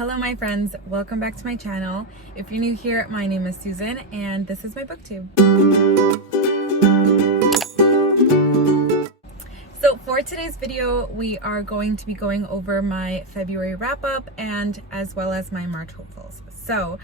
Hello my friends, welcome back to my channel. If you're new here, my name is Susan and this is my booktube. So for today's video, we are going to be going over my February wrap up and as well as my March hopefuls. So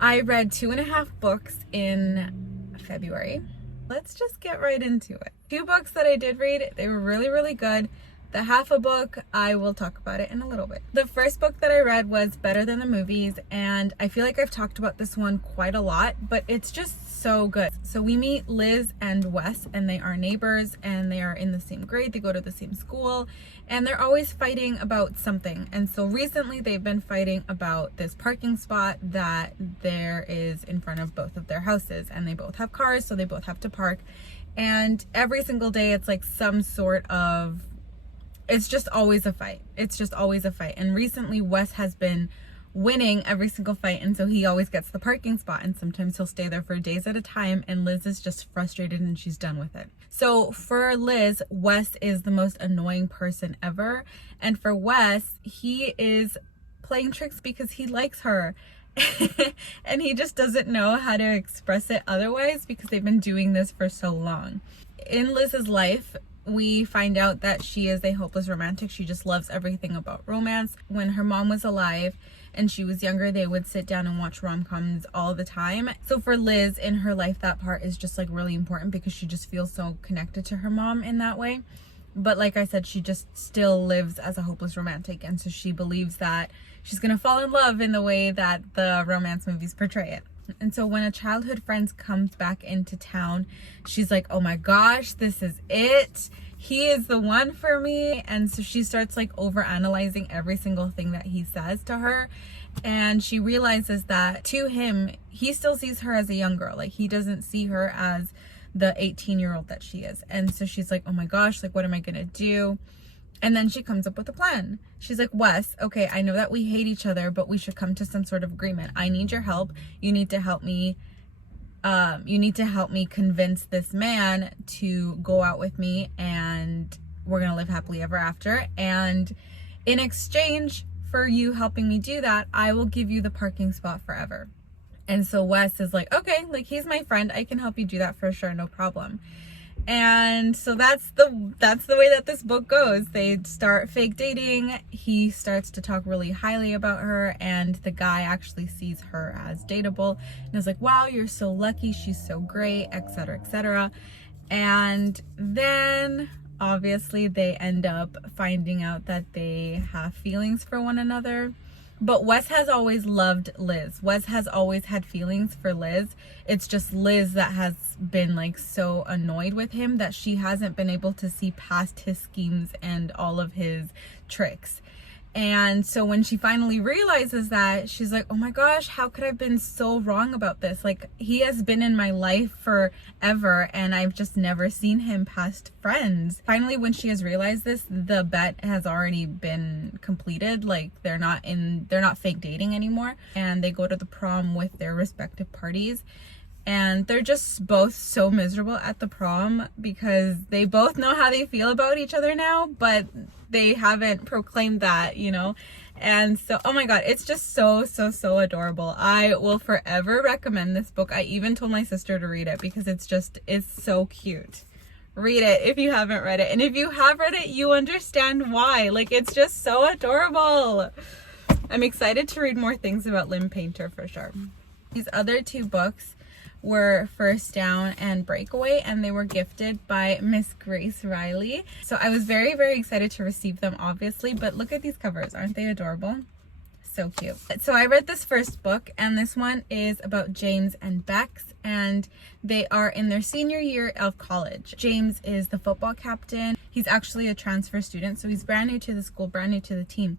I read 2.5 books in February. Let's just get right into it. 2 books that I did read, they were really good. The half a book, I will talk about it in a little bit. The first book that I read was Better Than the Movies, and I feel like I've talked about this one quite a lot, but it's just so good. So we meet Liz and Wes, and they are neighbors, and they are in the same grade, they go to the same school, and they're always fighting about something. And so recently they've been fighting about this parking spot that there is in front of both of their houses, and they both have cars, so they both have to park. And every single day it's like some sort of, it's just always a fight. It's just always a fight. And recently Wes has been winning every single fight, and so he always gets the parking spot, and sometimes he'll stay there for days at a time, and Liz is just frustrated and she's done with it. So for Liz, Wes is the most annoying person ever, and for Wes, he is playing tricks because he likes her. And he just doesn't know how to express it otherwise because they've been doing this for so long. In Liz's life, we find out that she is a hopeless romantic. She just loves everything about romance. When her mom was alive and she was younger, they would sit down and watch rom-coms all the time. So for Liz, in her life, that part is just like really important because she just feels so connected to her mom in that way. But like I said, she just still lives as a hopeless romantic, and so she believes that she's gonna fall in love in the way that the romance movies portray it. And so when a childhood friend comes back into town, she's like, oh my gosh, this is it. He is the one for me. And so she starts like over-analyzing every single thing that he says to her. And she realizes that to him, he still sees her as a young girl. Like, he doesn't see her as the 18-year-old that she is. And so she's like, oh my gosh, like, what am I gonna do? And then she comes up with a plan. She's like, Wes, okay, I know that we hate each other, but we should come to some sort of agreement. I need your help. You need to help me. You need to help me convince this man to go out with me, and we're gonna live happily ever after. And in exchange for you helping me do that, I will give you the parking spot forever. And so Wes is like, okay, like, he's my friend. I can help you do that for sure, no problem. And so that's the way that this book goes. They start fake dating. He starts to talk really highly about her, and the guy actually sees her as dateable and is like, wow, you're so lucky, she's so great, etc., etc. And then obviously they end up finding out that they have feelings for one another. But Wes has always loved Liz. Wes has always had feelings for Liz. It's just Liz that has been like so annoyed with him that she hasn't been able to see past his schemes and all of his tricks. And so when she finally realizes that, she's like, oh my gosh, how could I have been so wrong about this? Like, he has been in my life forever and I've just never seen him past friends. Finally, when she has realized this, the bet has already been completed. Like, they're not fake dating anymore, and they go to the prom with their respective parties. And they're just both so miserable at the prom because they both know how they feel about each other now, but they haven't proclaimed that, you know? And so, oh my God, it's just so adorable. I will forever recommend this book. I even told my sister to read it because it's so cute. Read it if you haven't read it. And if you have read it, you understand why. Like, it's just so adorable. I'm excited to read more things about Lynn Painter for sure. These other 2 books were First Down and Breakaway, and they were gifted by Miss Grace Riley. So I was very excited to receive them, obviously, but look at these covers. Aren't they adorable? So cute. So I read this first book, and this one is about James and Bex, and they are in their senior year of college. James is the football captain. He's actually a transfer student, so he's brand new to the school, brand new to the team.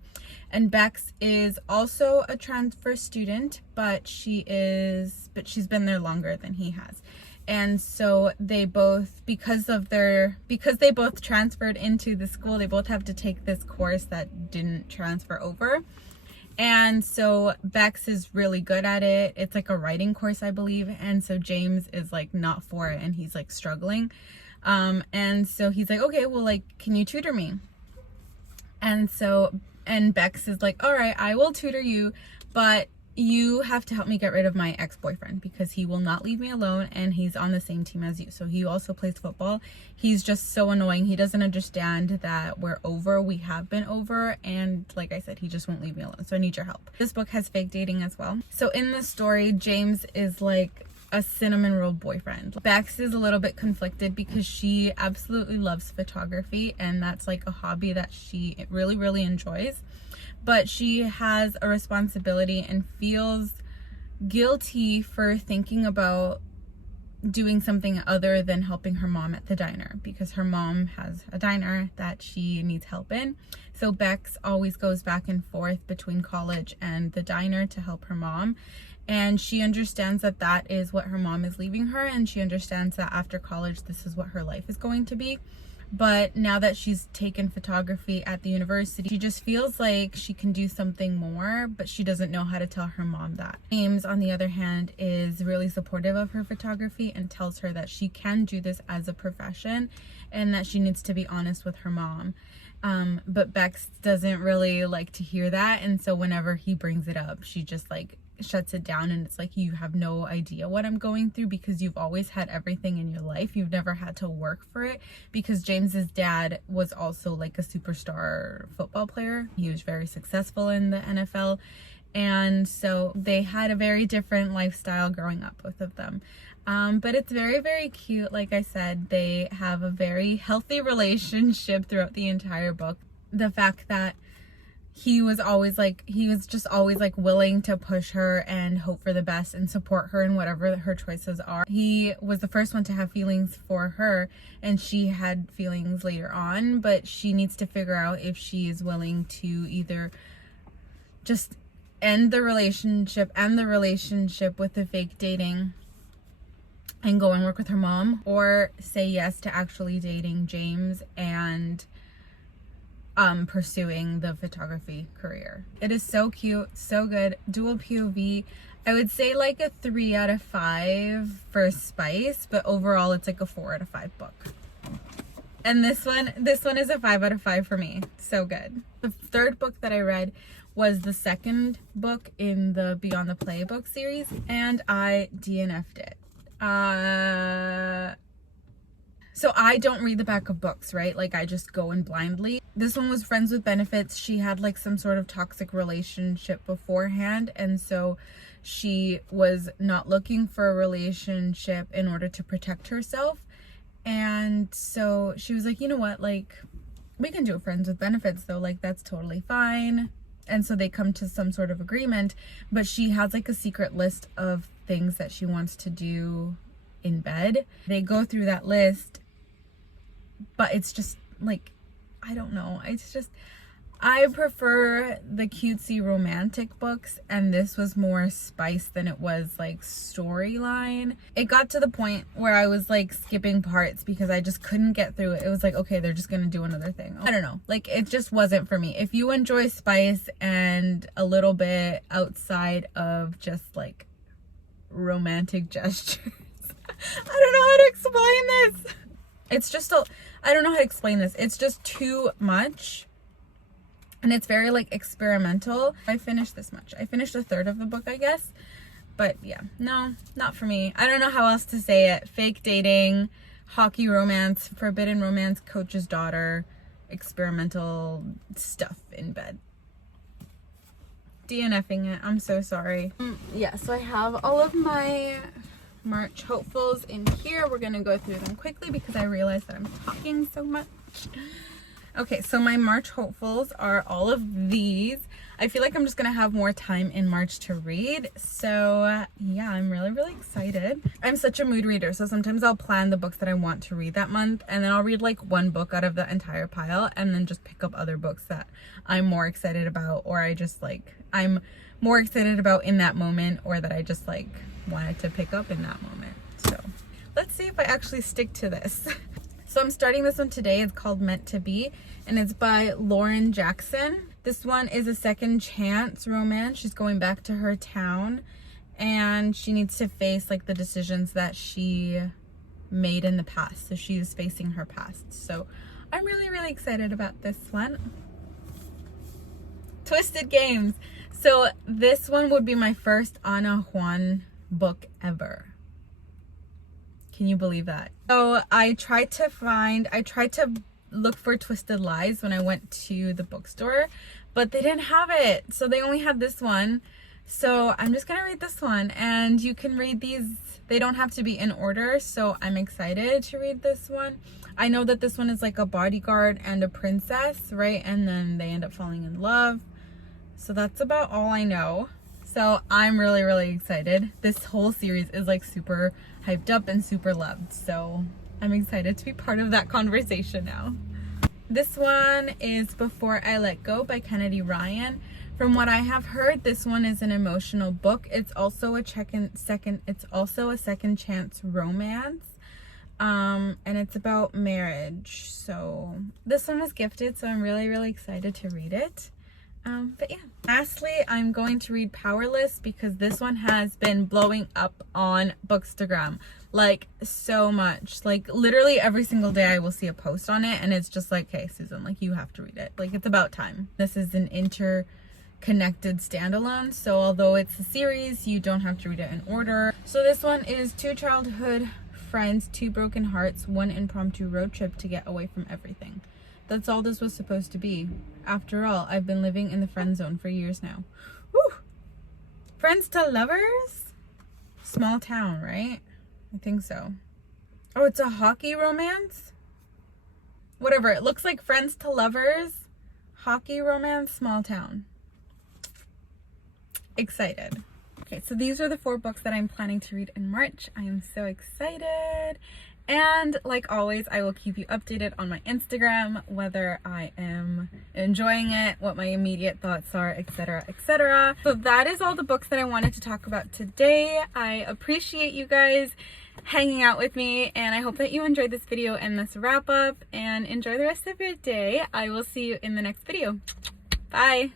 And Bex is also a transfer student, but she's been there longer than he has. And so they both, because they both transferred into the school, they both have to take this course that didn't transfer over. And so Bex is really good at it. It's like a writing course, I believe. And so James is like not for it, and he's like struggling. And so he's like, okay, well, like, can you tutor me? And so And Bex is like, all right, I will tutor you, but you have to help me get rid of my ex-boyfriend because he will not leave me alone and he's on the same team as you. So he also plays football. He's just so annoying. He doesn't understand that we're over. We have been over. And like I said, he just won't leave me alone. So I need your help. This book has fake dating as well. So in the story, James is like a cinnamon roll boyfriend. Bex is a little bit conflicted because she absolutely loves photography and that's like a hobby that she really enjoys. But she has a responsibility and feels guilty for thinking about doing something other than helping her mom at the diner because her mom has a diner that she needs help in. So Bex always goes back and forth between college and the diner to help her mom. And she understands that that is what her mom is leaving her, and she understands that after college this is what her life is going to be. But now that she's taken photography at the university, she just feels like she can do something more, but she doesn't know how to tell her mom that. James, on the other hand, is really supportive of her photography and tells her that she can do this as a profession and that she needs to be honest with her mom. But Bex doesn't really like to hear that, and so whenever he brings it up, she just like shuts it down, and it's like, you have no idea what I'm going through because you've always had everything in your life. You've never had to work for it, because James's dad was also like a superstar football player. He was very successful in the NFL, and so they had a very different lifestyle growing up, both of them. But it's very cute. Like I said, they have a very healthy relationship throughout the entire book. The fact that he was just always like willing to push her and hope for the best and support her in whatever her choices are. He was the first one to have feelings for her, and she had feelings later on, but she needs to figure out if she is willing to either just end the relationship with the fake dating and go and work with her mom, or say yes to actually dating James and pursuing the photography career. It is so cute, so good. Dual POV. I would say like a 3 out of 5 for spice, but overall it's like a 4 out of 5 book. And this one is a 5 out of 5 for me. So good. The third book that I read was the second book in the Beyond the Playbook series, and I DNF'd it. So I don't read the back of books, right? Like I just go in blindly. This one was friends with benefits. She had like some sort of toxic relationship beforehand, and so she was not looking for a relationship in order to protect herself. And so she was like, you know what, like we can do a friends with benefits though, like that's totally fine. And so they come to some sort of agreement, but she has like a secret list of things that she wants to do in bed. They go through that list, but it's just like, I don't know, it's just, I prefer the cutesy romantic books, and this was more spice than it was like storyline. It got to the point where I was like skipping parts because I just couldn't get through it. It was like, okay, they're just gonna do another thing. I don't know, like it just wasn't for me. If you enjoy spice and a little bit outside of just like romantic gestures, I don't know how to explain this. It's just I don't know how to explain this. It's just too much. And it's very like experimental. I finished this much. I finished a third of the book, I guess. But yeah, no, not for me. I don't know how else to say it. Fake dating, hockey romance, forbidden romance, coach's daughter, experimental stuff in bed. DNFing it. I'm so sorry. Yeah, so I have all of my March hopefuls in here. We're gonna go through them quickly because I realize that I'm talking so much. Okay, so my March hopefuls are all of these. I feel like I'm just gonna have more time in March to read. So yeah, I'm really excited. I'm such a mood reader, so sometimes I'll plan the books that I want to read that month, and then I'll read like one book out of the entire pile and then just pick up other books that I'm more excited about, or I'm more excited about in that moment, or that I just like wanted to pick up in that moment. So let's see if I actually stick to this. So I'm starting this one today. It's called Meant to Be, and it's by Lauren Jackson. This one is a second chance romance. She's going back to her town, and she needs to face like the decisions that she made in the past. So she is facing her past. So I'm really excited about this one. Twisted Games. So this one would be my first Ana Juan book ever. Can you believe that? So I tried to look for Twisted Lies when I went to the bookstore, but they didn't have it. So they only had this one. So I'm just gonna read this one, and you can read these. They don't have to be in order, so I'm excited to read this one. I know that this one is like a bodyguard and a princess, right? And then they end up falling in love. So that's about all I know. So I'm really, really excited. This whole series is like super hyped up and super loved. So I'm excited to be part of that conversation now. This one is Before I Let Go by Kennedy Ryan. From what I have heard, this one is an emotional book. It's also a second chance romance. And it's about marriage. So this one was gifted, so I'm really, really excited to read it. But yeah. Lastly, I'm going to read Powerless because this one has been blowing up on Bookstagram. Like, so much. Like, literally every single day I will see a post on it, and it's just like, hey, Susan, like, you have to read it. Like, it's about time. This is an interconnected standalone, so although it's a series, you don't have to read it in order. So this one is two childhood friends, two broken hearts, one impromptu road trip to get away from everything. That's all this was supposed to be. After all, I've been living in the friend zone for years now. Woo! Friends to lovers? Small town, right? I think so. Oh, it's a hockey romance? Whatever, it looks like Friends to Lovers, hockey romance, small town. Excited. Okay, so these are the 4 books that I'm planning to read in March. I am so excited. And like always, I will keep you updated on my Instagram, whether I am enjoying it, what my immediate thoughts are, etc., etc. So that is all the books that I wanted to talk about today. I appreciate you guys hanging out with me, and I hope that you enjoyed this video and this wrap up, and enjoy the rest of your day. I will see you in the next video. Bye.